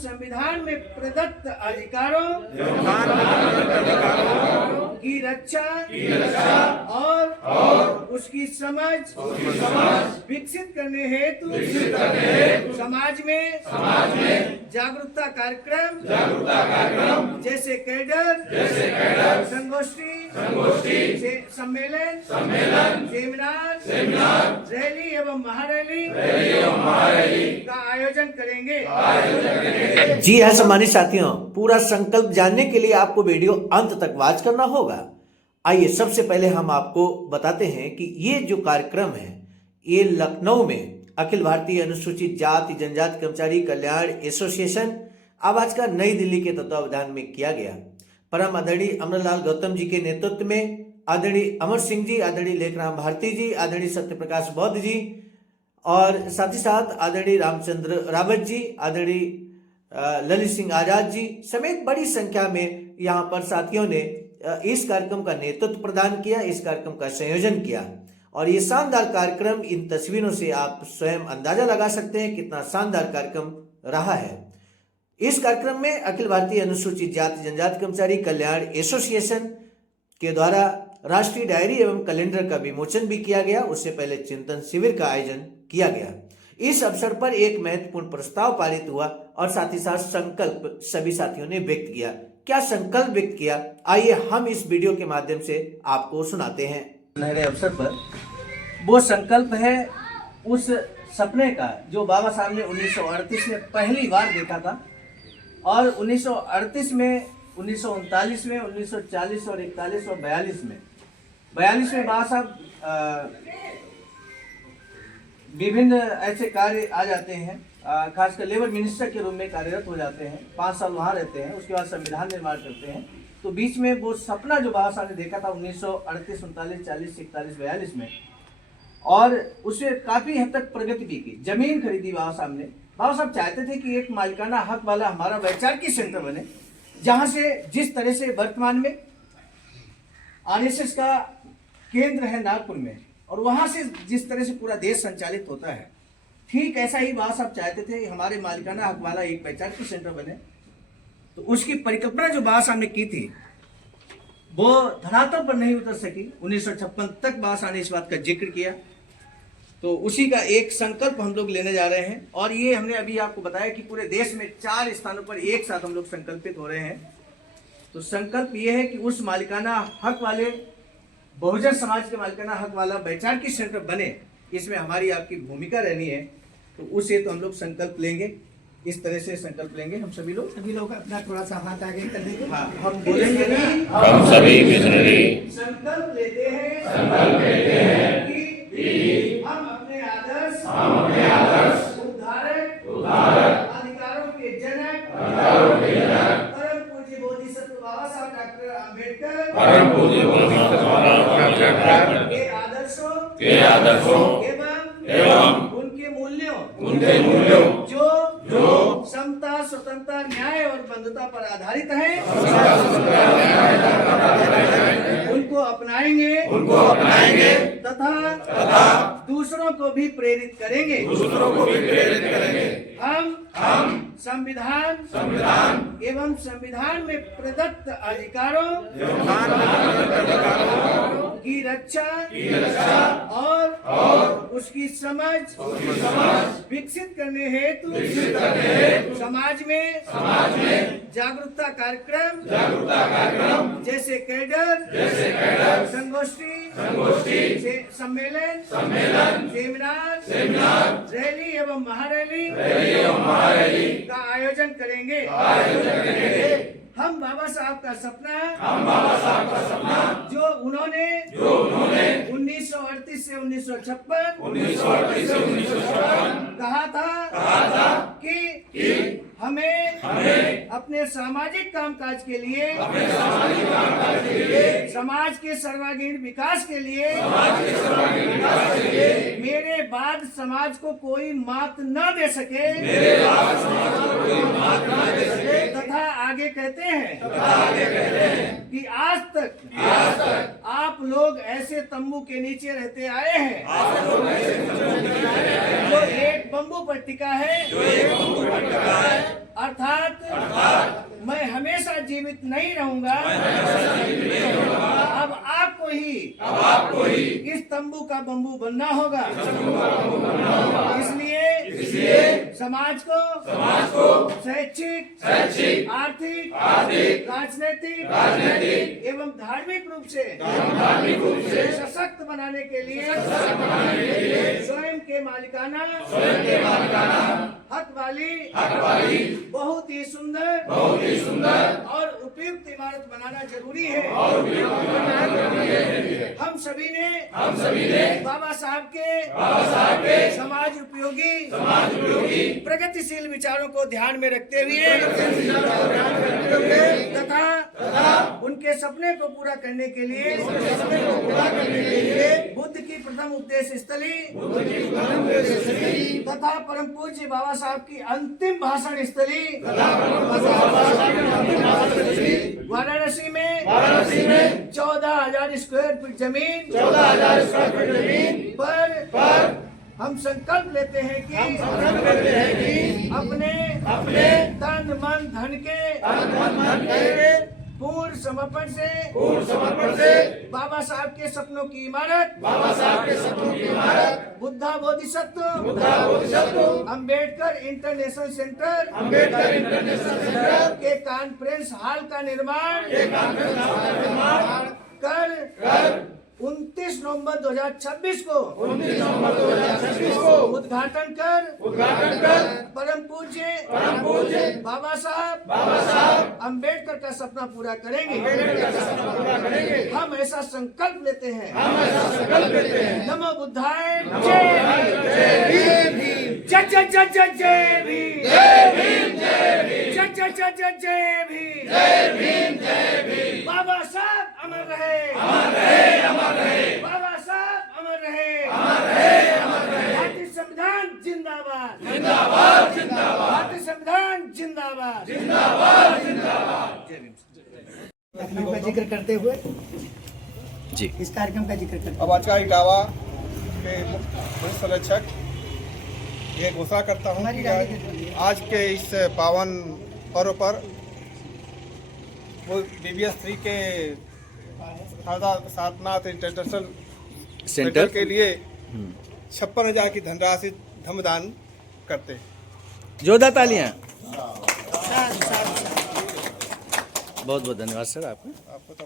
संविधान में प्रदत्त अधिकारों की रक्षा और उसकी समझ विकसित करने हेतु समाज में जागरूकता कार्यक्रम जैसे कैडर संगोष्ठी सम्मेलन सेमिनार रैली एवं महारैली का आयोजन करेंगे। जी हाँ सम्मानित साथियों, पूरा संकल्प जानने के लिए आपको वीडियो अंत तक वॉच करना होगा। आइए सबसे पहले हम आपको बताते हैं कि ये जो कार्यक्रम है ये लखनऊ में अखिल भारतीय अनुसूचित जाति जनजाति कर्मचारी कल्याण एसोसिएशन आवाज का नई दिल्ली के तत्वावधान में किया गया। परम आदरणीय अमरलाल गौतम जी के नेतृत्व में आदरणीय अमर सिंह जी, आदरणीय लेखराम भारती जी, आदरणीय सत्यप्रकाश बौद्ध जी और साथ ही साथ आदरणीय रामचंद्र रावत जी, आदरणीय ललित सिंह आजाद जी समेत बड़ी संख्या में यहाँ पर साथियों ने इस कार्यक्रम का नेतृत्व प्रदान किया, इस कार्यक्रम का संयोजन किया। और ये शानदार कार्यक्रम, इन तस्वीरों से आप स्वयं अंदाजा लगा सकते हैं कितना शानदार कार्यक्रम रहा है। इस कार्यक्रम में अखिल भारतीय अनुसूचित जाति जनजाति कर्मचारी कल्याण एसोसिएशन के द्वारा राष्ट्रीय डायरी एवं कैलेंडर का विमोचन भी किया गया। उससे पहले चिंतन शिविर का आयोजन किया गया। इस अवसर पर एक महत्वपूर्ण प्रस्ताव पारित हुआ और साथ ही साथ संकल्प सभी साथियों ने व्यक्त किया। क्या संकल्प व्यक्त किया, आइए हम इस वीडियो के माध्यम से आपको सुनाते हैं। सुनहरे अवसर पर वो संकल्प है उस सपने का जो बाबा साहब ने 1938 में पहली बार देखा था और 1938 में, 1939 में, 1940 और 41 और 42 में बाबा साहब विभिन्न ऐसे कार्य आ जाते हैं, खासकर लेबर मिनिस्टर के रूप में कार्यरत हो जाते हैं। 5 साल वहाँ रहते हैं, उसके बाद संविधान निर्माण करते हैं। तो बीच में वो सपना जो बाबा साहब ने देखा था 1938, 39, 40, 41, 42 में, और उससे काफ़ी हद तक प्रगति भी की। जमीन खरीदी बाबा साहब ने। बाबा साहब चाहते थे कि एक मालिकाना हक वाला हमारा वैचारिक सेंटर बने, जहाँ से जिस तरह से वर्तमान में आरएसएस का केंद्र है नागपुर में और वहाँ से जिस तरह से पूरा देश संचालित होता है, ठीक ऐसा ही बाबा साहब चाहते थे हमारे मालिकाना हक वाला एक वैचारिक सेंटर बने। तो उसकी परिकल्पना जो बाबा साहब ने की थी वो धरातल पर नहीं उतर सकी। 1956 तक बाबा साहब ने इस बात का जिक्र किया। तो उसी का एक संकल्प हम लोग लेने जा रहे हैं और ये हमने अभी आपको बताया कि पूरे देश में 4 स्थानों पर एक साथ हम लोग संकल्पित हो रहे हैं। तो संकल्प ये है कि उस मालिकाना हक वाले बहुजन समाज के मालिकाना हक वाला वैचारिक सेंटर बने, इसमें हमारी आपकी भूमिका रहनी है। तो उसे तो हम लोग संकल्प लेंगे, इस तरह से संकल्प लेंगे। हम सभी लोग अपना थोड़ा सा हाथ आगे कर देंगे। हाँ, हम बोलेंगे ना, हम सभी मिशनरी संकल्प लेते हैं कि हम अपने आदर्श उद्धारक अधिकारों के जनक परम पूज्य बोधिसत्व बाबा साहब डॉक्टर अम्बेडकर के आदर्शों एवं उनके मूल्यों जो समता, स्वतंत्रता, न्याय और बंधुता पर आधारित है, उनको अपनाएंगे तथा दूसरों को भी प्रेरित करेंगे। हम संविधान एवं संविधान में प्रदत्त अधिकारों की रक्षा और उसकी समझ विकसित करने हेतु समाज में जागरूकता कार्यक्रम जैसे कैडर संगोष्ठी सम्मेलन सेमिनार रैली एवं महारैली का आयोजन करेंगे। हम बाबा साहब का सपना जो उन्होंने 1938 से 1956 कहा था कि हमें अपने सामाजिक कामकाज के लिए समाज के सर्वांगीण विकास के लिए मेरे बाद समाज को कोई मात न दे सके तथा आगे कहते हैं कि आज तक आप लोग ऐसे तंबू के नीचे रहते आए हैं जो एक बम्बू पर टिका है, अर्थात सीमित नहीं रहूंगा। अब आपको ही इस तंबू का बंबू बनना होगा। इसलिए समाज को शैक्षिक, आर्थिक, राजनीतिक एवं धार्मिक रूप से सशक्त बनाने के लिए स्वयं के मालिकाना हक वाली बहुत ही सुंदर और उपयुक्त इमारत बनाना जरूरी है। हम सभी ने बाबा साहब के समाज उपयोगी प्रगतिशील विचारों को ध्यान में रखते हुए तथा उनके सपने को पूरा करने के लिए बुद्ध की प्रथम उपदेश स्थली तथा परम पूज्य बाबा साहब की अंतिम भाषण स्थली वाराणसी में 14,000 स्क्वायर फीट जमीन पर हम संकल्प लेते हैं कि अपने तन मन धन के पूर्ण समर्पण से बाबा साहब के सपनों की इमारत बुद्धा बोधिसत्व अंबेडकर इंटरनेशनल सेंटर के कॉन्फ्रेंस हॉल का निर्माण कर 29 नवंबर 2026 को उद्घाटन कर परम पूज्य बाबा साहब अंबेडकर का सपना पूरा करेंगे। हम ऐसा संकल्प लेते हैं। नमो बुद्धाय जय भीम। जय जय जय जय जय भीम। जय जय जय जय जय भीम। बाबा साहब अमर रहे। बाबा साहब अमर रहे। भारतीय संविधान जिंदाबाद। भारतीय संविधान जिंदाबाद। का जिक्र करते हुए जी इस कार्यक्रम का जिक्र करते अब आज का इटावा के मुख्य संरक्षक ये घोषणा करता हूँ कि आज के इस पावन पर्व पर वो BBS 3 के सारनाथ इंटरनेशनल सेंटर के लिए 56,000 की धनराशि धमदान करते हैं। जोरदार तालियां। बहुत बहुत धन्यवाद सर आपका। आपको तो